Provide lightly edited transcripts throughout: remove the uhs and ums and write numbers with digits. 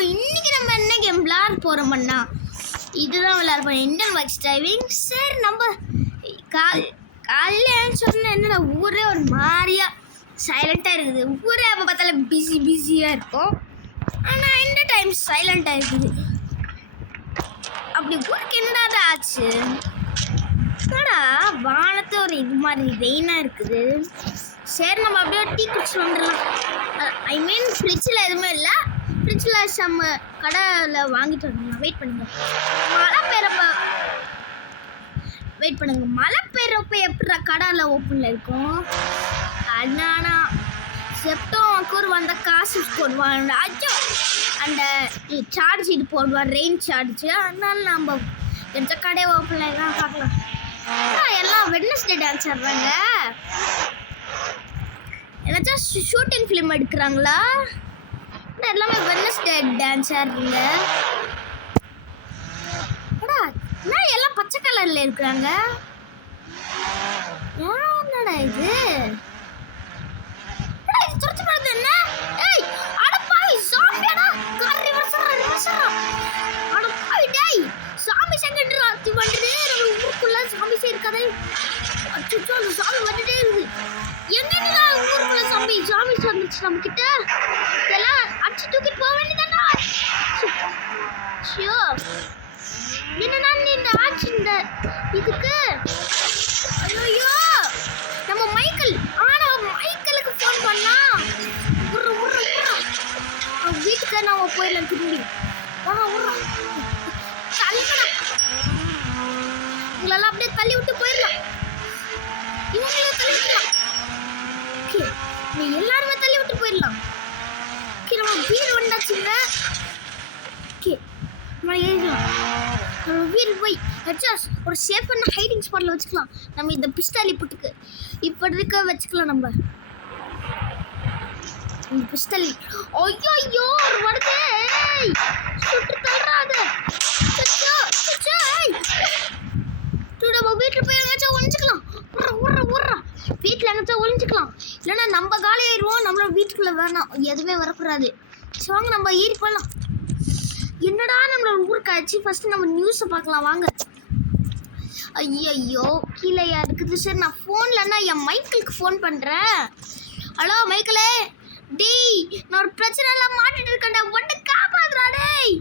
வணக்கம். இன்னைக்கு நம்ம என்ன கேம் விளையாட போறோம்னா இதுதான் விளையாட போறோம், இந்தியன் பைக்ஸ் டிரைவிங். சரி, நம்ம காலையில் சொன்ன என்னடா ஊரே ஒரு மாதிரியா சைலண்டாக இருக்குது. ஊரே அப்போ பார்த்தாலும் பிஸியாக இருக்கும், ஆனால் இந்த டைம் சைலண்டாக இருக்குது. அப்படி ஊருக்கு என்னடா ஆச்சு? என்னடா வானத்தை ஒரு இது மாதிரி ரெயினாக இருக்குது. சரி, நம்ம அப்படியே டீ குடிச்சு வந்துடலாம். ஐ மீன் ஃப்ரிட்ஜில் எதுவுமே இல்லை, ஃப்ரிட்ஜில் நம்ம கடையில் வாங்கிட்டு வரணும். வெயிட் பண்ணுங்க, மழை பெய்யறப்ப எப்படி கடையில் ஓப்பனில் இருக்கும்? அதனால செப்டம்பர் வந்த காசு போடுவாங்க, அச்சோ அந்த சார்ஜ் இது போடுவார், ரெயின் சார்ஜ். அதனால நம்ம எந்த கடை ஓப்பனில் தான் பார்க்கலாம். எல்லாம் வெட்னஸ்டே டான்ஸ் ஆடுறாங்க. ஏதாச்சும் ஷூட்டிங் ஃபிலிம் எடுக்கிறாங்களா? எல்லாமே வெட்னஸ்டே டான்ஸ் ஆடுறீங்க. எல்லாம் பச்சை கலர்ல இருக்கிறாங்க. என்னடா இது? துரத்து போறது என்ன? ஏய் அடப்பாவி, சாமியாடா கறி வசறா. அடப்பாவி டேய், சாமி செங்கன்றா அத்தி வந்துட்டே நம்ம ஊருக்குள்ள சாமி இருக்காதே. அச்சோ, அந்த சாமி வந்துட்டே இருக்கு. எங்கடா ஊருக்குள்ள சாமி வந்துச்சு நம்ம கிட்ட? எல்லாம் அடிச்சு தூக்கிட்டு போக வேண்டியதானா? ஐயோ, என்னன்னா இந்த ஆச்சு இந்த இதுக்கு? ஐயோ, நம்ம மைக்கேலுக்கு ஃபோன் பண்ணா வீட்டுக்கு நம்ம போயிடலாம். திரும்பி உங்களெல்லாம் அப்படியே தள்ளி விட்டு போயிடலாம். இவங்கள தள்ளி விட்டுலாம். எல்லாருமே தள்ளி விட்டு போயிடலாம். நம்ம வீடு வந்தாச்சுங்க. நம்ம ஏறிடலாம். நம்ம வீடு போய் ஒரு சேஃபான ஹைடிங் ஸ்பாட்ல வச்சுக்கலாம். நம்ம இந்த பிஸ்டாலி புட்டுக்கு இப்ப வச்சுக்கலாம். நம்ம இந்த பிஸ்டாலி ஐயோ வருது, சுட்டு தள்ளுறாத. நம்ம வீட்டுல போய் எங்கேயாச்சும் ஒழிஞ்சுக்கலாம். வீட்டில் எங்கேயாச்சும் ஒழிஞ்சுக்கலாம், இல்லைன்னா நம்ம காலி ஆயிடுவோம். நம்மளோட வீட்டுக்குள்ள வேணாம், எதுவுமே வரக்கூடாது. சரி வாங்க, நம்ம ஏறி போகலாம். என்னடா நம்மளோட ஊருக்கு ஆச்சு. ஃபர்ஸ்ட் நம்ம நியூஸை பார்க்கலாம் வாங்க. ஐயோ கீழேயா இருக்குது. சரி, நான் ஃபோன்லன்னா என் மைக்கிளுக்கு ஃபோன் பண்ணுறேன். ஹலோ மைக்கிளே, டேய் நான் ஒரு பிரச்சனைலாம் மாட்டிட்டு இருக்கேன்டா, வந்து காப்பாத்துறா டேய்.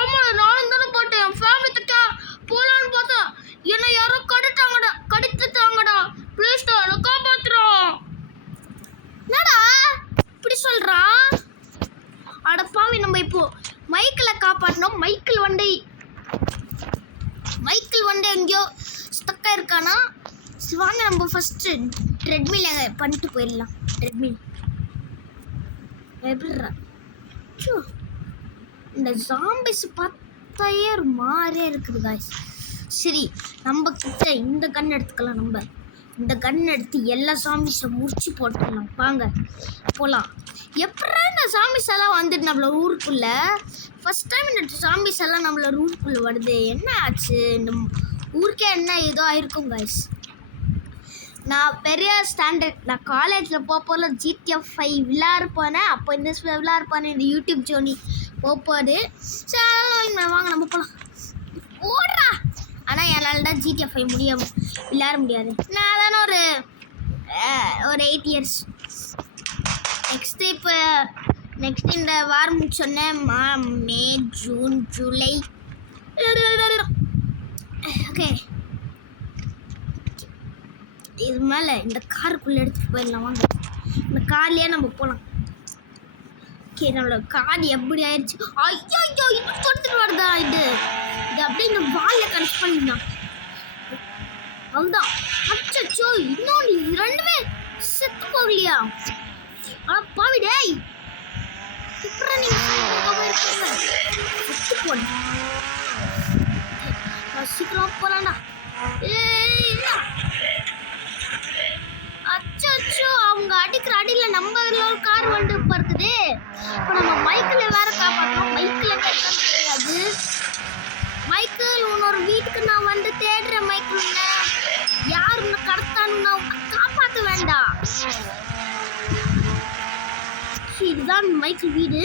ஆமா, நானும் தானே போட்டேன். என் ஃபேமிலி திட்டா போலான்னு பார்த்தா என்ன யாரோ கடித்துட்டாங்கடா. ப்ளீஸ்டா அதை காப்பாத்துறோம். என்னடா இப்படி சொல்கிறான்? அடப்பாவி, நம்ம இப்போ மைக்கிளை காப்பாற்றணும். மைக்கிள் வந்து எங்கேயோ ஸ்டக்காக இருக்கானா? வாங்க நம்ம ஃபஸ்ட்டு ட்ரெட்மில் பண்ணிட்டு போயிடலாம். ட்ரெட்மில் எப்படிறா? இந்த ஜாம்பிஸ் பார்த்தாயே ஒரு மாதிரியே இருக்குது காய்ஸ். சரி, நம்ம கிட்ட இந்த கன் எடுத்துக்கலாம். நம்ம இந்த கன் எடுத்து எல்லா சாமிஸை முடிச்சு போட்டுடலாம். வாங்க போகலாம். எப்படா இந்த சாமிஸ் எல்லாம் வந்துட்டு நம்மள ஊருக்குள்ள ஃபர்ஸ்ட் டைம் இந்த சாமிஸ் எல்லாம் நம்மள ஊருக்குள்ள வருது. என்ன ஆச்சு? இந்த ஊருக்கே என்ன ஏதோ ஆயிருக்கும் காய்ஸ். நான் பெரிய ஸ்டாண்டர்ட், நான் காலேஜில் போல GTA 5 விளையாட போனேன். அப்போ இந்த விளையாட போனேன், இந்த யூடியூப் ஜோனி போகுது. சரி வாங்க நம்ம போகலாம். ஓடுறா. ஆனால் என்னால் தான் GTA 5 விளையாட முடியாது. நான் தானே ஒரு 8 இயர்ஸ். நெக்ஸ்ட் இந்த வாரம் சொன்னேன், மே ஜூன் ஜூலை. ஓகே, இது மேலே இந்த காருக்குள்ளே எடுத்துகிட்டு போயிடலாம் வாங்க. இந்த கார்லேயே நம்ம போகலாம். ஓகே, நம்மளோட கார் எப்படி ஆயிடுச்சு? ஐயோ இது கொடுத்துட்டு வருதா? இது அப்படியே இந்த வாலில் கனெக்ட் பண்ணிடலாம். அவ்வளோதான். அச்சோ, இன்னொன்று ரெண்டுமே செத்து போகலையா? ஆனால் பாவி டேய், இப்போ நீங்கள் செத்து போன சீக்கிரம் போகலாண்டா. அச்சோ, அவங்க அடிக்கிற அடியில் நம்ம ஒரு கார் வந்து பறக்குது. இப்போ நம்ம மைக்கில் வேற காப்பாற்றணும். மைக்கில் தெரியாது. மைக்கிள் உன்னொரு வீட்டுக்கு நான் வந்து தேடுறேன். மைக்கிள் யாருன்னு கடத்தான்னு நான் காப்பாற்ற வேண்டாம். இதுதான் மைக்கிள் வீடு.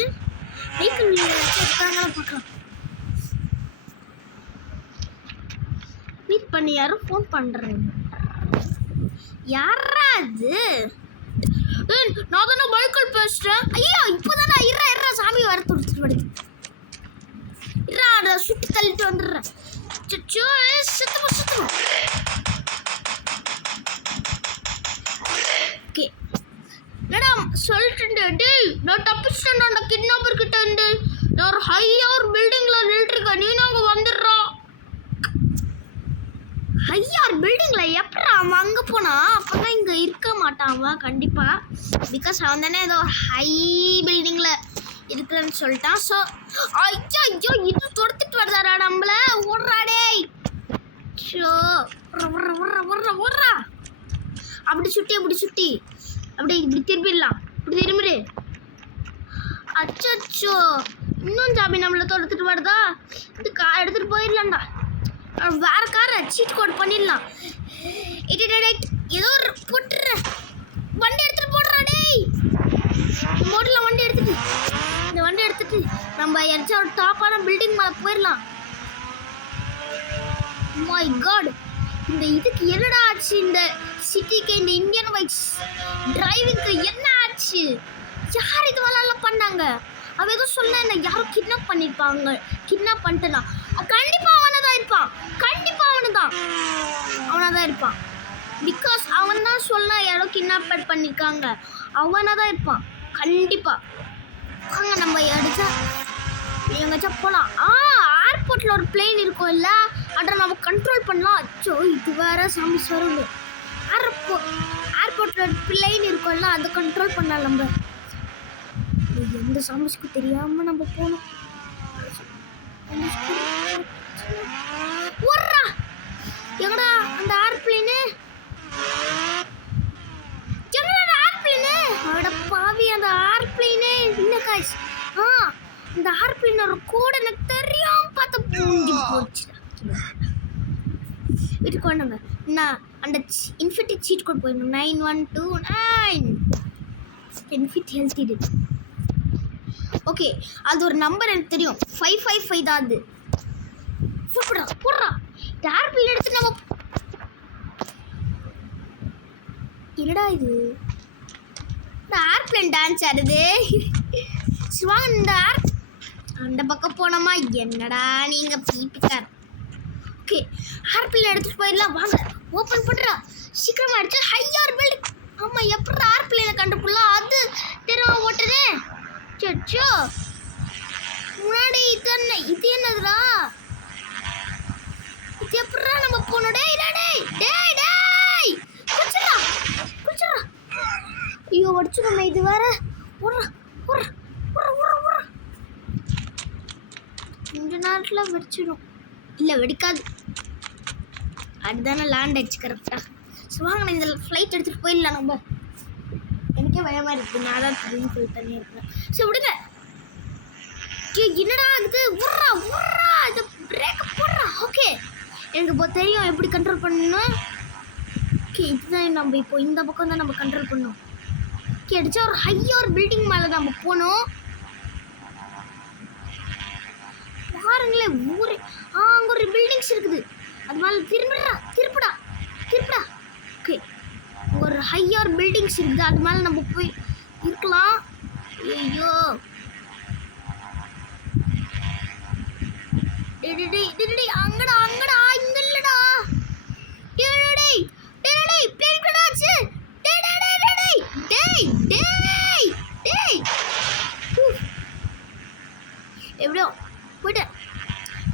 வெஹிக்கிள் இருக்காங்களா பார்க்கலாம். மீட் பண்ணி யாரும் ஃபோன் பண்ணுறேன். யாரா அது? நான் தானே பைக்கில் பேசுகிறேன். ஐயா இப்போதானே இறா சாமி வர துடிச்சிட்டு வருது. இறா அதை சுட்டு தள்ளிட்டு வந்துடுறேன். சுத்தமா ஓகே மேடம் சொல்லிட்டு டேய் நான் தப்பிச்சிட்டேன். அந்த கிட்னாப்பர் கிட்ட இருந்து நான் ஒரு ஹையர் பில்டிங்ல நின்றுருக்கேன். நீ நாங்க வந்துடுறோம். ஹையர் பில்டிங்ல எப்படா அவன் அங்கே போனா? அப்பதான் இங்க இருக்க மாட்டான் அவன் கண்டிப்பா. பிகாஸ் அவன் தானே ஏதோ ஹை பில்டிங்ல இருக்குன்னு சொல்லிட்டான். ஸோ ஐயோ ஐயோ இது தொடுத்துட்டு வருதாடா நம்மள. ஓடுறாடே ஷோ ஓடுறா. அப்படி சுட்டி அப்படி இப்படி திரும்பிடலாம். இப்படி திரும்பிடு. அச்சோ இன்னும் ஜாமி நம்மளை தொடுத்துட்டு வருதா? இது கார் எடுத்துட்டு போயிடலாம்டா. வேற காரை சீட் கோட் பண்ணிடலாம். ஏதோ ஒரு போட்டுற வண்டி எடுத்துட்டு போடுறா டேய். மோட்டர்ல வண்டி எடுத்துட்டு நம்ம யாராச்சும் ஒரு டாப்பான பில்டிங் மேலே போயிடலாம். மை காட் இந்த இதுக்கு என்னடா ஆச்சு? இந்த சிட்டிக்கு இந்த இந்தியன் பைக்ஸ் டிரைவிங்க்கு என்ன ஆச்சு? யார் இது வேலைலாம் பண்ணாங்க? அவ ஏதோ சொன்ன என்ன யாரும் கிட்னாப் பண்ணியிருப்பாங்க. கிட்னாப் பண்ணிட்டுனா கண்டிப்பாக அவனை தான் இருப்பான். பிகாஸ் அவன் தான் சொன்னா யாரோ கிட்னாப் பண்ணியிருக்காங்க. அவனை தான் இருப்பான் கண்டிப்பாக. வாங்க நம்ம எங்கேயாச்சும் போகலாம். ஏர்போர்ட்டில் ஒரு பிளேன் இருக்கும் இல்லை? அதை நம்ம கண்ட்ரோல் பண்ணலாம். அச்சோ இது வேற சாமிஸ் வரும். ஏர்போர்ட்டில் ஒரு பிளேன் இருக்கும்ல அதை கண்ட்ரோல் பண்ணலாம். நம்ம எந்த சாமிஸ்க்கும் தெரியாமல் நம்ம போகணும். ஓடுறா எங்கடா அந்த ஏர்பிளேனு? அவட பாவி அந்த ஏர்பிளேனே இல்லை காய்ஸ். இந்த ஏர்பிளேனோட கோட் எனக்கு தெரியாம பார்த்து பூஞ்சி போச்சு. வீட்டுக்கு வாங்க. நான் அந்த இன்ஃபினிட்டி சீட் கோட் போயிருந்தேன் 9129 இன்ஃபினிட்டி ஹெல்த் இது. ஓகே அது ஒரு நம்பர் எனக்கு தெரியும். 555 தான் அது. போடுறா ஏர்பிளேன் எடுத்து நம்ம என்னடா இது? இந்த ஏர்பிளேன் டான்ஸ் ஆடுது. சிவாங்க இந்த அந்த பக்கம் போனோமா? என்னடா நீங்க பீப்பிக்கார். ஓகே ஏர்பிளேன் எடுத்துட்டு போயிடலாம். வாங்க ஓப்பன் பண்ணுறா சீக்கிரமா அடிச்சு. Higher building. ஆமாம் எப்படி ஏர்பிளேனை கண்டுபிடலாம்? அது தெரியும் ஓட்டுனே. சச்சோ முன்னாடி இது என்னதுடா? இது எப்படா நம்ம போனோம்? டேய் குச்சிரா ஐயோ வடிச்சிடுமே இது வேற. கொஞ்ச நேரத்தில் வெடிச்சிடும். இல்லை வெடிக்காது. அதுதானே லேண்ட் ஆயிடுச்சு கரெக்டாக. ஸோ வாங்க இந்த ஃப்ளைட் எடுத்துகிட்டு போயிடலாம். நம்ம எனக்கே பயமாக இருக்குது. நான் தான் தெரியும் சொல்லி தனியாக இருக்கேன். சரி விடுங்க. என்னடா இது? உர்றா இது பிரேக் போடுறா. ஓகே எனக்கு இப்போ தெரியும் எப்படி கண்ட்ரோல் பண்ணணும். ஓகே இதுதான் நம்ம இப்போ இந்த பக்கம் தான் நம்ம கண்ட்ரோல் பண்ணணும். ஓகே அடிச்சா ஒரு ஹையர் பில்டிங் மேலே நம்ம போகணும். பாருங்களேன் ஊரே. அங்கே ஒரு பில்டிங்ஸ் இருக்குது. அது மேலே திருப்புடா. ஓகே ஒரு ஹையர் பில்டிங்ஸ் இருக்குது. அது மேலே நம்ம போய் இருக்கலாம். ஐயோ அங்கடா இங்க இல்லடா. பிளேன் கடாச்சு. எப்படியோ போய்ட்டு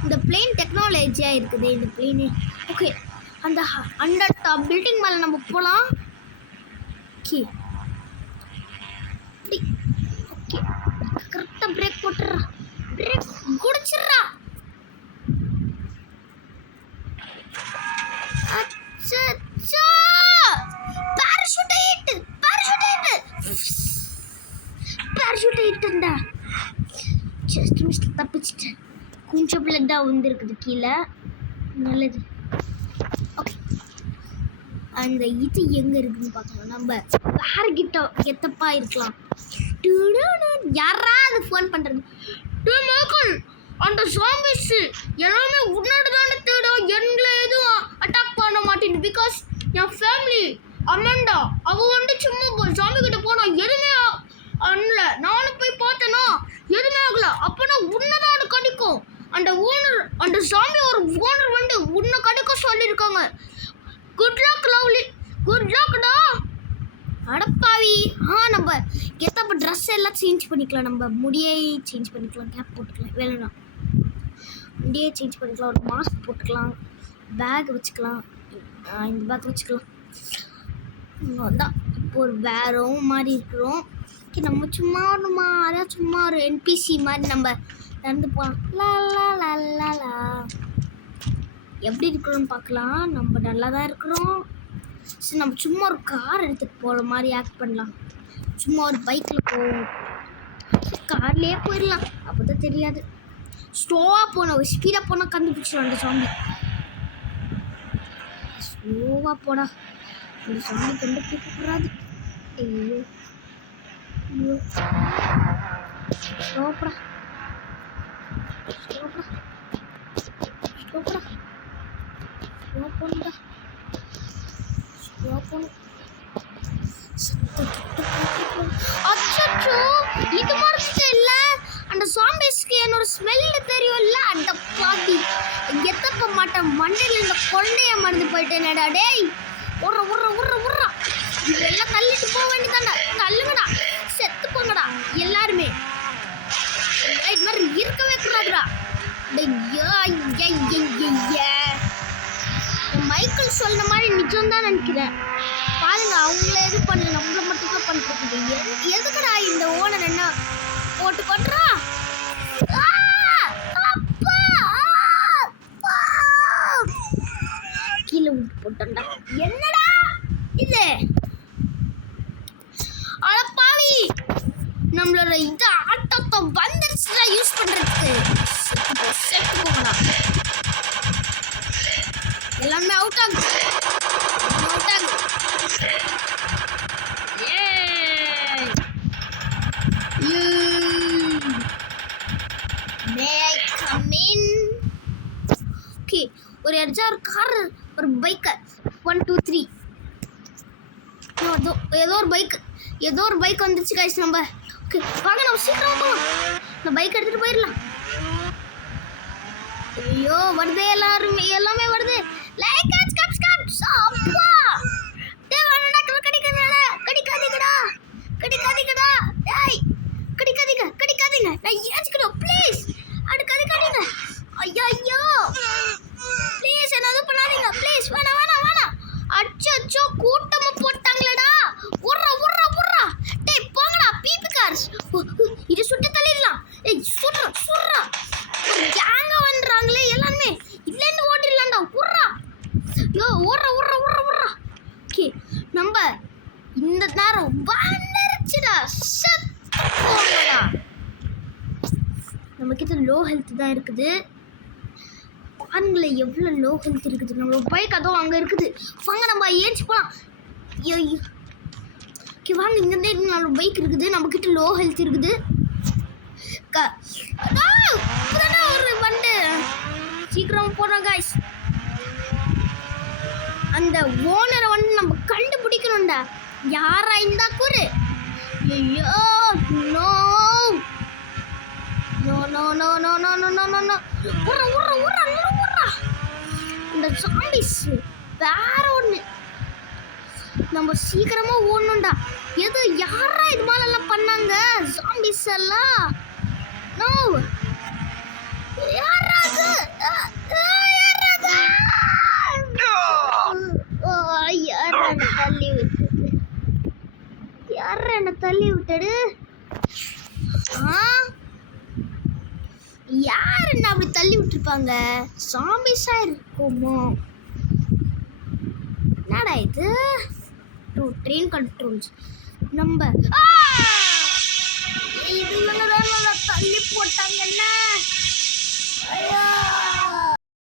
இந்த பிளேன் டெக்னாலஜியாக இருக்குது இந்த பிளேனு. ஓகே அந்த பில்டிங் மேலே நம்ம போகலாம். ஓகே ஓகே கரெக்டாக பிரேக் போட்டுடுறா. பிரேக் குடிச்சிடுறா. அச்சோ பேராஷூட் ஹிட்டுண்டா. ஜஸ்ட் மிஸ்டேக் தப்பிச்சிட்டேன். கொஞ்சம் பிளட்டாக வந்துருக்குது கீழே. நல்லது. ஓகே அந்த இது எங்கே இருக்குதுன்னு பார்க்கணும். நம்ம வேறு கிட்ட எத்தப்பா இருக்கலாம். யாரா அது ஃபோன் பண்ணுறது? அந்த ஜாம்பிஸ் எல்லாமே உன்னோட தானே தேடும், எங்களை எதுவும் அட்டாக் பண்ண மாட்டேங்குது. பிகாஸ் என் ஃபேமிலி அமண்டா அவ வந்து சும்மா ஜாம்பி கிட்ட போனா எதுவுமே அண்ணல. நானும் போய் பார்த்தேன்னா எதுவுமே ஆகல. அப்பனா உன்னதான் அது கடிக்கும். அந்த ஓனர், அந்த ஜாம்பி ஒரு ஓனர் வந்து உன்னை கடிக்க சொல்லியிருக்காங்க. குட் லக் லவ்லி, குட் லக்டா. அடப்பாவி. நம்ம எத்தப்ப ட்ரெஸ் எல்லாம் சேஞ்ச் பண்ணிக்கலாம். நம்ம முடியை சேஞ்ச் பண்ணிக்கலாம், கேப் போட்டுக்கலாம், வேணும்னா முடியை சேஞ்ச் பண்ணிக்கலாம், ஒரு மாஸ்க் போட்டுக்கலாம், பேக் வச்சுக்கலாம், இந்த பேக் வச்சுக்கலாம். அதான் இப்போ ஒரு வேறும் மாதிரி இருக்கிறோம். நம்ம சும்மா சும்மா ஒரு என்பிசி மாதிரி நம்ம நடந்து போகலாம். லா லா லா லா லா. எப்படி இருக்கிறோன்னு பார்க்கலாம். நம்ம நல்லா தான் இருக்கிறோம். சரி, நம்ம சும்மா ஒரு கார் எடுத்துகிட்டு போகிற மாதிரி ஆக்ட் பண்ணலாம். சும்மா ஒரு பைக்கில் போவோம், கார்லேயே போயிடலாம், அப்போ தான் தெரியாது. ஸ்லோவாக போனோம், ஸ்பீடாக போனால் கண்டுபிடிச்சிடும் அந்த சாமி. ஸ்லோவாக போடா, அந்த சாமி கண்டுபிடிக்கக்கூடாது. ஐயோ ஐயோ, ஸ்லோப்படா ஸ்லோப்படா ஸ்லோப்படா, ஸ்லோ பண்ணுடா, ஸ்லோ பண்ணு. அச்சோ, இது மாதிரி இல்ல. அந்த சாம்பிஸ்க்கு என்னோட ஸ்மெல்ல தெரியும்ல. அந்த பாட்டி எத்தப்ப மாட்டேன், மண்டையில் இந்த கொண்டைய மறந்து போயிட்டேனடா. டேய் உர்ற உர்ற உர்ற உர்றா, இதெல்லாம் தள்ளிட்டு போக வேண்டியதாண்டா. தள்ளுங்கடா, செத்து போங்கடா எல்லாருமே. இது மாதிரி இருக்கவே கூடாதுடா. மைக்கேல் சொன்ன மாதிரி நிஜம் தான் நினைக்கிறேன். பாருங்க, அவங்கள எது பண்ணல, நம்மள மட்டும் தான் பண்ணிட்டு. எதுக்குடா இந்த ஓனர் என்ன போட்டு கொட்டுறா? கீழே விட்டு போட்டா. என்னடா இது? அடப்பாவி, நம்மளோட இது ஆட்டத்தை வந்துருச்சுடா யூஸ் பண்றதுக்கு. செத்து போங்கடா, எல்லாமே அவுட் ஆகுது, அவுட் ஆகுது. ஒரு எர்ஜா ஒரு கார், ஒரு பைக்கு, 1 2 3 ஏதோ ஒரு பைக் வந்துருச்சு கைஸ். நம்ம ஓகே வாங்க, நம்ம சீக்கிரமா போவோம். இந்த பைக் எடுத்துட்டு போயிடலாம். ஐயோ வருது, எல்லாமே வருது. Like subscribe. அப்பா டேய் வாடா, கடிக்காதீங்கடா. டேய் கடிக்காதீங்க. நான் ஏஞ்சிக்கணும் ப்ளீஸ். கடிக்காதீங்க. ஐயோ ப்ளீஸ், என்ன எதுவும் பண்ணாதீங்க ப்ளீஸ். வேணாம். அச்சோ, கூட்டமா போட்டாங்களடா. உர்றா. டேய் போங்கடா பீப்பி கார்ஸ். இது சுட்டு தள்ளிடலாம். ஏய் சுர்றா. கேங்க வந்துறாங்களே எல்லாரும். இல்லன்னு ஓடிடலாம்டா. உர்றா. யோ உர்றா. ஓகே, நம்ம இந்த நேரம் வந்துருச்சுடா. போங்கடா. நம்ம கிட்ட லோ ஹெல்த் தான் இருக்குது. பாருங்களேன் எவ்வளோ லோ ஹெல்த் இருக்குது. நம்மளோட பைக் அதுவும் அங்கே இருக்குது. வாங்க நம்ம ஏஞ்சி போகலாம். ஐயோ ஓகே வாங்க, இங்கேருந்தே நம்மளோட பைக் இருக்குது. நம்மக்கிட்ட லோ ஹெல்த் இருக்குது. ஒரு வண்டு சீக்கிரம் போடுறோம் காய்ஸ். அந்த ஓனரை வந்து நம்ம கண்டுபிடிக்கணும்டா. யாரா இருந்தா கூறு. ஐயோ நோ. உர்றா. இந்த ஜாம்பிஸ் வேற ஒன்று. நம்ம சீக்கிரமா ஓடணும்டா. யாரா இது மாதிரிலாம் பண்ணாங்க ஜாம்பிஸ் எல்லாம்? நோ, யாராது என்ன தள்ளி விட்டது? யார் என்ன அப்படி தள்ளி விட்டுருப்பாங்க? ஜாம்பிஸா இருக்குமோ? என்னடா இது? Train controls. நம்ம இதுல தள்ளி போட்டாங்க. என்ன